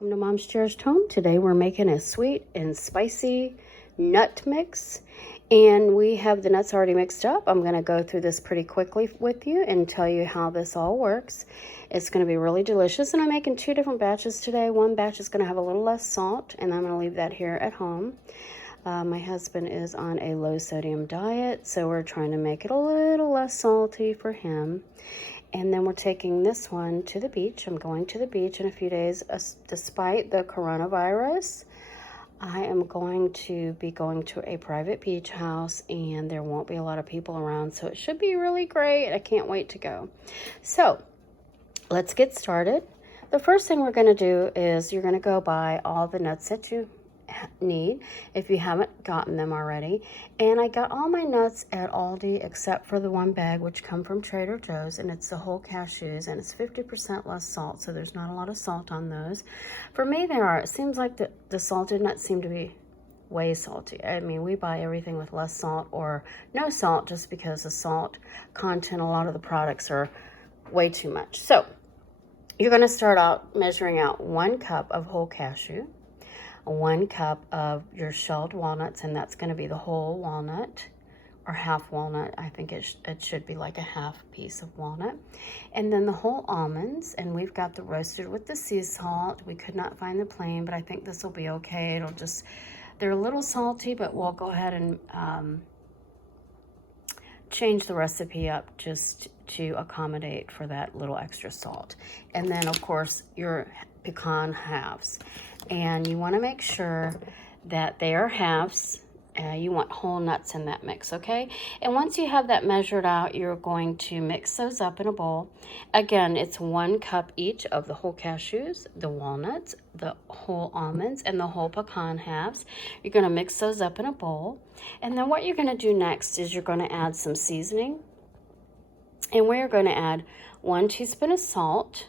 Welcome to Mom's Cherished Home. Today we're making a sweet and spicy nut mix, and we have the nuts already mixed up. I'm going to go through this pretty quickly with you and tell you how this all works. It's going to be really delicious, and I'm making two different batches today. One batch is going to have a little less salt, and I'm going to leave that here at home. My husband is on a low sodium diet, so we're trying to make it a little less salty for him. And then we're taking this one to the beach. I'm going to the beach in a few days. Despite the coronavirus, I am going to be going to a private beach house, and there won't be a lot of people around, so it should be really great. I can't wait to go. So let's get started. The first thing we're going to do is you're going to go buy all the nuts that you need if you haven't gotten them already. And I got all my nuts at Aldi except for the one bag which come from Trader Joe's, and it's the whole cashews, and it's 50% less salt, so there's not a lot of salt on those. For me there are. It seems like the salted nuts seem to be way salty. I mean, we buy everything with less salt or no salt just because the salt content, a lot of the products are way too much. So you're going to start out measuring out 1 cup of whole cashew, 1 cup of your shelled walnuts, and that's going to be the whole walnut or half walnut. I think it should be like a half piece of walnut. And then the whole almonds, and we've got the roasted with the sea salt. We could not find the plain, but I think this will be okay. It'll just, they're a little salty, but we'll go ahead and change the recipe up just to accommodate for that little extra salt. And then of course your pecan halves, and you want to make sure that they are halves. You want whole nuts in that mix, okay? And once you have that measured out, you're going to mix those up in a bowl. Again, it's 1 cup each of the whole cashews, the walnuts, the whole almonds, and the whole pecan halves. You're going to mix those up in a bowl. And then what you're going to do next is you're going to add some seasoning. And we're going to add 1 teaspoon of salt,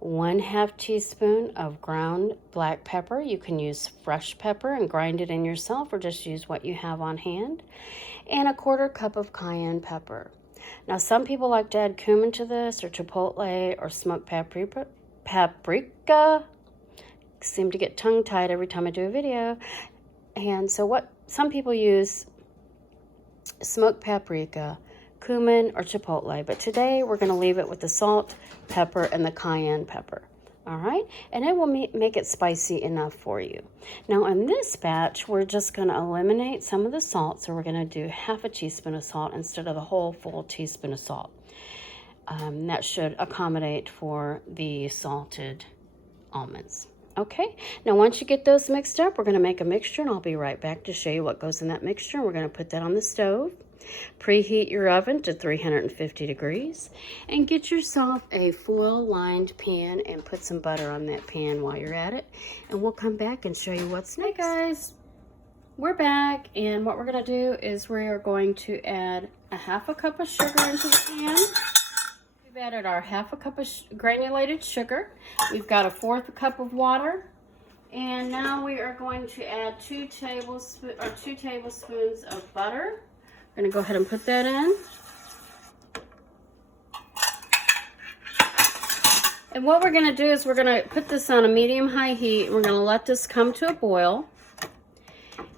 1/2 teaspoon of ground black pepper. You can use fresh pepper and grind it in yourself, or just use what you have on hand, and 1/4 cup of cayenne pepper. Now some people like to add cumin to this, or chipotle, or smoked paprika. I seem to get tongue-tied every time I do a video. And so what some people use smoked paprika, cumin, or chipotle, but today we're going to leave it with the salt, pepper, and the cayenne pepper. All right, and it will make it spicy enough for you. Now in this batch, we're just going to eliminate some of the salt, so we're going to do 1/2 teaspoon of salt instead of the whole full teaspoon of salt. That should accommodate for the salted almonds. Okay, now once you get those mixed up, we're going to make a mixture, and I'll be right back to show you what goes in that mixture. We're going to put that on the stove. Preheat your oven to 350 degrees and get yourself a foil-lined pan and put some butter on that pan while you're at it, and we'll come back and show you what's next. Hey guys, we're back, and what we're going to do is we are going to add 1/2 cup of sugar into the pan. We've added our 1/2 cup of granulated sugar. We've got 1/4 cup of water, and now we are going to add 2 tablespoons of butter. I'm going to go ahead and put that in. And what we're going to do is we're going to put this on a medium-high heat, and we're going to let this come to a boil.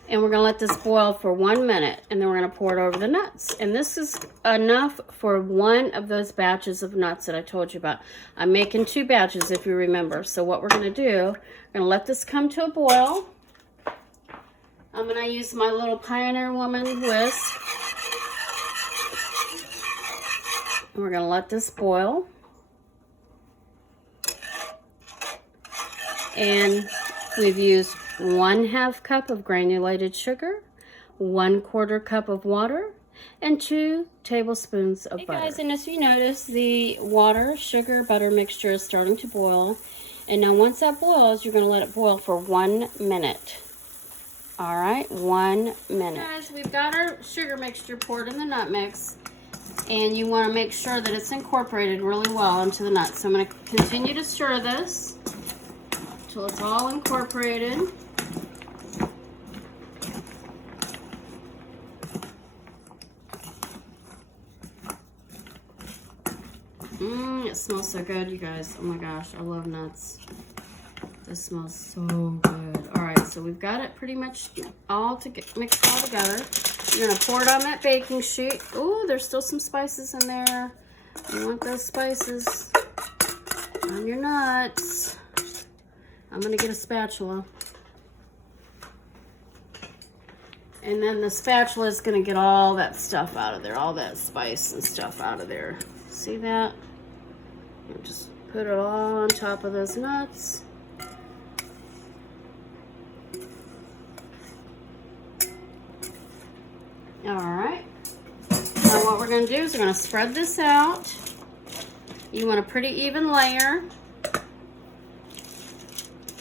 And we're going to let this boil for 1 minute, and then we're going to pour it over the nuts. And this is enough for 1 of those batches of nuts that I told you about. I'm making 2 batches, if you remember. So what we're going to do, we're going to let this come to a boil. I'm going to use my little Pioneer Woman whisk. And we're going to let this boil. And we've used 1/2 cup of granulated sugar, 1/4 cup of water, and 2 tablespoons of butter. Hey guys, and as you notice, the water, sugar, butter mixture is starting to boil. And now once that boils, you're going to let it boil for 1 minute. All right, 1 minute. Guys, we've got our sugar mixture poured in the nut mix, and you want to make sure that it's incorporated really well into the nuts. So I'm going to continue to stir this until it's all incorporated. It smells so good, you guys. Oh my gosh, I love nuts. This smells so good. All right, so we've got it pretty much all mixed all together. You're gonna pour it on that baking sheet. Oh, there's still some spices in there. You want those spices on your nuts. I'm gonna get a spatula. And then the spatula is gonna get all that stuff out of there, all that spice and stuff out of there. See that? And just put it all on top of those nuts. All right. Now what we're gonna do is we're gonna spread this out. You want a pretty even layer.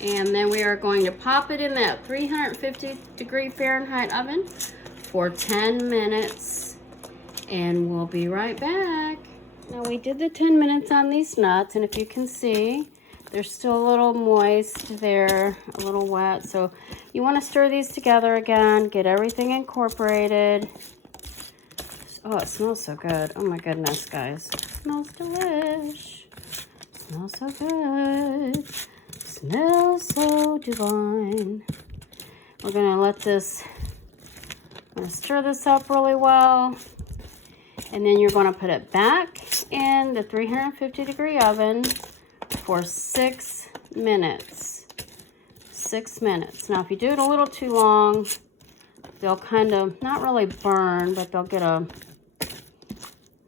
And then we are going to pop it in that 350-degree Fahrenheit oven for 10 minutes. And we'll be right back. Now we did the 10 minutes on these nuts, and if you can see, they're still a little moist there, a little wet. So you want to stir these together again, get everything incorporated. Oh, it smells so good. Oh my goodness, guys. It smells delish. It smells so good. Smells so divine. We're gonna let this, I'm gonna stir this up really well. And then you're gonna put it back in the 350-degree oven for 6 minutes. 6 minutes. Now, if you do it a little too long, they'll kind of, not really burn, but they'll get a,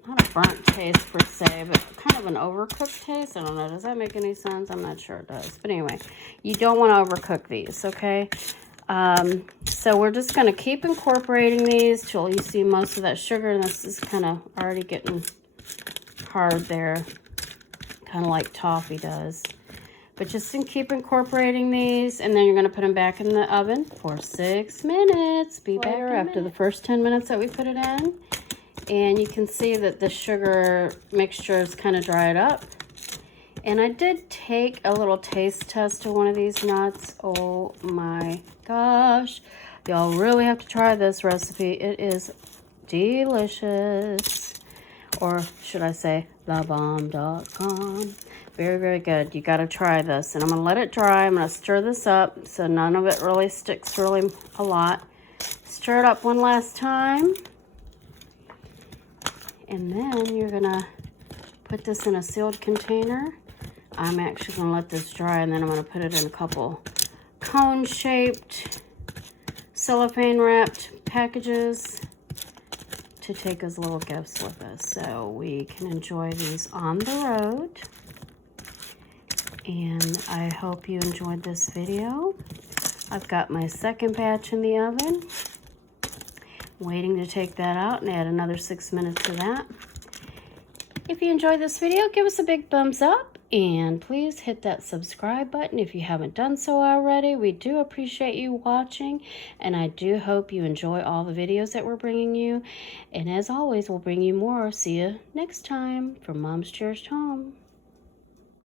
not a burnt taste per se, but kind of an overcooked taste. I don't know. Does that make any sense? I'm not sure it does. But anyway, you don't want to overcook these, okay? So we're just going to keep incorporating these till you see most of that sugar. And this is kind of already getting hard there, kind of like toffee does. But just keep incorporating these, and then you're going to put them back in the oven for 6 minutes. Be back after the first 10 minutes that we put it in. And you can see that the sugar mixture is kind of dried up. And I did take a little taste test of one of these nuts. Oh my gosh. Y'all really have to try this recipe. It is delicious. Or should I say, labomb.com. Very, very good. You got to try this. And I'm going to let it dry. I'm going to stir this up so none of it really sticks really a lot. Stir it up one last time. And then you're going to put this in a sealed container. I'm actually going to let this dry, and then I'm going to put it in a couple cone-shaped, cellophane-wrapped packages to take as little gifts with us, so we can enjoy these on the road. And I hope you enjoyed this video. I've got my second batch in the oven. Waiting to take that out and add another 6 minutes to that. If you enjoyed this video, give us a big thumbs up, and please hit that subscribe button if you haven't done so already. We do appreciate you watching, and I do hope you enjoy all the videos that we're bringing you. And as always, we'll bring you more. See you next time from Mom's Cherished Home.